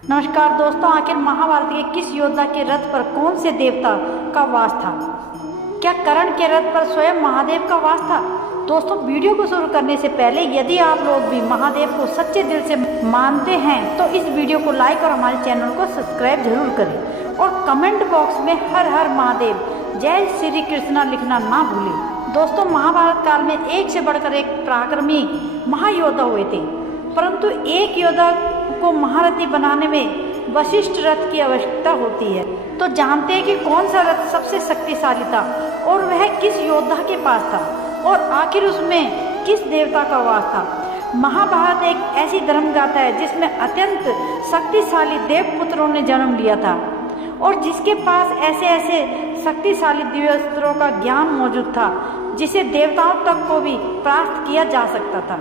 नमस्कार दोस्तों, आखिर महाभारत के किस योद्धा के रथ पर कौन से देवता का वास था? क्या कर्ण के रथ पर स्वयं महादेव का वास था? दोस्तों, वीडियो को शुरू करने से पहले यदि आप लोग भी महादेव को सच्चे दिल से मानते हैं तो इस वीडियो को लाइक और हमारे चैनल को सब्सक्राइब जरूर करें और कमेंट बॉक्स में हर हर महादेव जय श्री कृष्णा लिखना ना भूलें। दोस्तों, महाभारत काल में एक से बढ़कर एक पराक्रमी महायोद्धा हुए थे, परंतु एक योद्धा को महारथी बनाने में वशिष्ठ रथ की आवश्यकता होती है। तो जानते हैं कि कौन सा रथ सबसे शक्तिशाली था और वह किस योद्धा के पास था और आखिर उसमें किस देवता का वास था। महाभारत एक ऐसी धर्मगाथा है जिसमें अत्यंत शक्तिशाली देवपुत्रों ने जन्म लिया था और जिसके पास ऐसे ऐसे शक्तिशाली दिव्यास्त्रों का ज्ञान मौजूद था जिसे देवताओं तक को भी प्राप्त किया जा सकता था,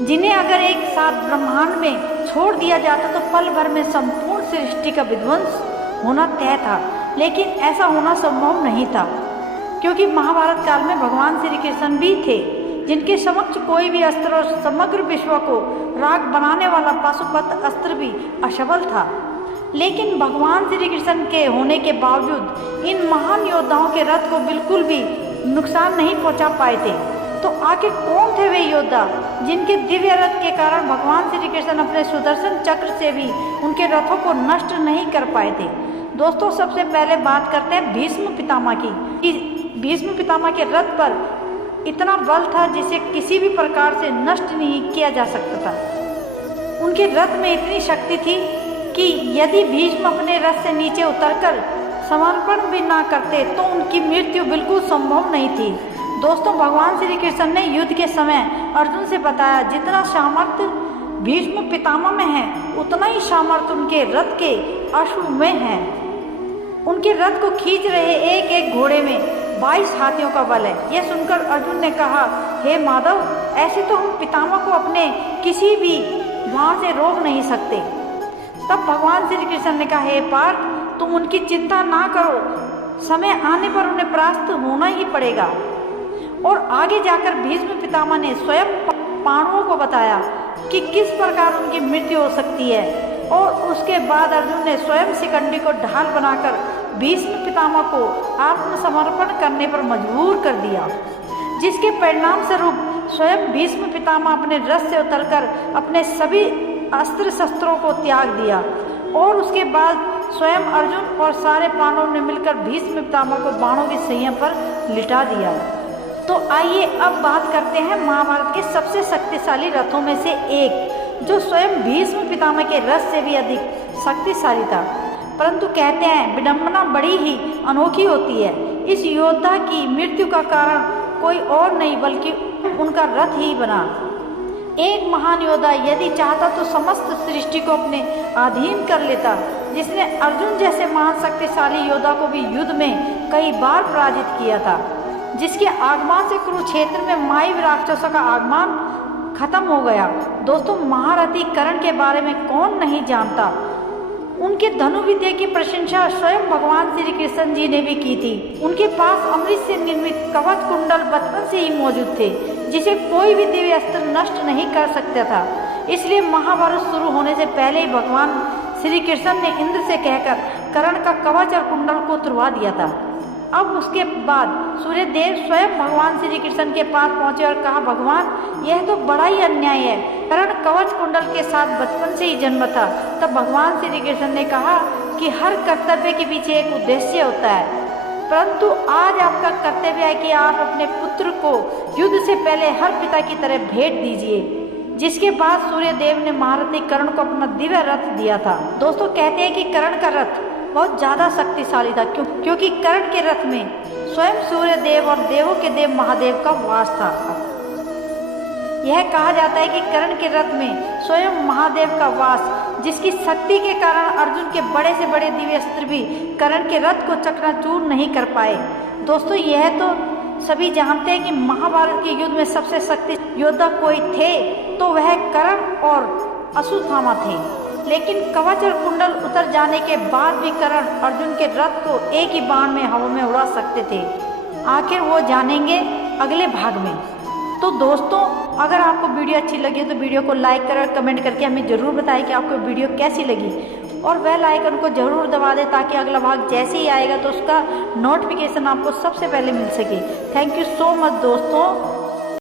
जिन्हें अगर एक साथ ब्रह्मांड में छोड़ दिया जाता तो पल भर में संपूर्ण सृष्टि का विध्वंस होना तय था। लेकिन ऐसा होना संभव नहीं था, क्योंकि महाभारत काल में भगवान श्री कृष्ण भी थे जिनके समक्ष कोई भी अस्त्र और समग्र विश्व को राख बनाने वाला पाशुपत अस्त्र भी असफल था। लेकिन भगवान श्री कृष्ण के होने के बावजूद इन महान योद्धाओं के रथ को बिल्कुल भी नुकसान नहीं पहुंचा पाए थे। तो आखिर कौन थे वे योद्धा जिनके दिव्य रथ के कारण भगवान श्री कृष्ण अपने सुदर्शन चक्र से भी उनके रथों को नष्ट नहीं कर पाए थे? दोस्तों, सबसे पहले बात करते हैं भीष्म पितामह की। भीष्म पितामह के रथ पर इतना बल था जिसे किसी भी प्रकार से नष्ट नहीं किया जा सकता था। उनके रथ में इतनी शक्ति थी कि यदि भीष्म अपने रथ से नीचे उतरकर समर्पण भी ना करते तो उनकी मृत्यु बिल्कुल संभव नहीं थी। दोस्तों, भगवान श्री कृष्ण ने युद्ध के समय अर्जुन से बताया जितना सामर्थ्य भीष्म पितामह में है उतना ही सामर्थ्य उनके रथ के अश्व में है। उनके रथ को खींच रहे एक एक घोड़े में 22 हाथियों का बल है। यह सुनकर अर्जुन ने कहा, हे माधव, ऐसे तो हम पितामह को अपने किसी भी वहाँ से रोक नहीं सकते। तब भगवान श्री कृष्ण ने कहा, हे पार्थ, तुम उनकी चिंता ना करो, समय आने पर उन्हें परास्त होना ही पड़ेगा। और आगे जाकर भीष्म पितामह ने स्वयं पांडवों को बताया कि किस प्रकार उनकी मृत्यु हो सकती है। और उसके बाद अर्जुन ने स्वयं शिखंडी को ढाल बनाकर भीष्म पितामह को आत्मसमर्पण करने पर मजबूर कर दिया, जिसके परिणाम स्वरूप स्वयं भीष्म पितामह अपने रथ से उतरकर अपने सभी अस्त्र शस्त्रों को त्याग दिया। और उसके बाद स्वयं अर्जुन और सारे पांडवों ने मिलकर भीष्म पितामह को बाणों की सैया पर लिटा दिया। तो आइए अब बात करते हैं महाभारत के सबसे शक्तिशाली रथों में से एक, जो स्वयं भीष्म पितामह के रथ से भी अधिक शक्तिशाली था। परंतु कहते हैं विडंबना बड़ी ही अनोखी होती है। इस योद्धा की मृत्यु का कारण कोई और नहीं बल्कि उनका रथ ही बना। एक महान योद्धा यदि चाहता तो समस्त सृष्टि को अपने अधीन कर लेता, जिसने अर्जुन जैसे महान शक्तिशाली योद्धा को भी युद्ध में कई बार पराजित किया था, जिसके आगमन से कुरुक्षेत्र में माई राक्षसों का आगमन खत्म हो गया। दोस्तों, महारथी कर्ण के बारे में कौन नहीं जानता। उनके धनुर्विद्या की प्रशंसा स्वयं भगवान श्री कृष्ण जी ने भी की थी। उनके पास अमृत से निर्मित कवच कुंडल बचपन से ही मौजूद थे, जिसे कोई भी दिव्य अस्त्र नष्ट नहीं कर सकता था। इसलिए महाभारत शुरू होने से पहले ही भगवान श्री कृष्ण ने इंद्र से कहकर कर्ण का कवच और कुंडल को तुड़वा दिया था। अब उसके बाद सूर्यदेव स्वयं भगवान श्री कृष्ण के पास पहुंचे और कहा, भगवान, यह तो बड़ा ही अन्याय है। कर्ण कवच कुंडल के साथ बचपन से ही जन्म था। तब भगवान श्री कृष्ण ने कहा कि हर कर्तव्य के पीछे एक उद्देश्य होता है, परंतु आज आपका कर्तव्य है कि आप अपने पुत्र को युद्ध से पहले हर पिता की तरह भेंट दीजिए। जिसके बाद सूर्यदेव ने महारथी कर्ण को अपना दिव्य रथ दिया था। दोस्तों, कहते हैं कि कर्ण का रथ बहुत ज़्यादा शक्तिशाली था, क्योंकि कर्ण के रथ में स्वयं सूर्यदेव और देवों के देव महादेव का वास था। यह कहा जाता है कि कर्ण के रथ में स्वयं महादेव का वास, जिसकी शक्ति के कारण अर्जुन के बड़े से बड़े दिव्य अस्त्र भी कर्ण के रथ को चकनाचूर नहीं कर पाए। दोस्तों, यह तो सभी जानते हैं कि महाभारत के युद्ध में सबसे शक्ति योद्धा कोई थे तो वह कर्ण और अश्वत्थामा थे। लेकिन कवच और कुंडल उतर जाने के बाद भी कर्ण अर्जुन के रथ को एक ही बाण में हवा में उड़ा सकते थे। आखिर वो जानेंगे अगले भाग में। तो दोस्तों, अगर आपको वीडियो अच्छी लगी तो वीडियो को लाइक करें और कमेंट करके हमें ज़रूर बताएं कि आपको वीडियो कैसी लगी। और बेल आइकन को जरूर दबा दें ताकि अगला भाग जैसे ही आएगा तो उसका नोटिफिकेशन आपको सबसे पहले मिल सके। थैंक यू सो मच दोस्तों।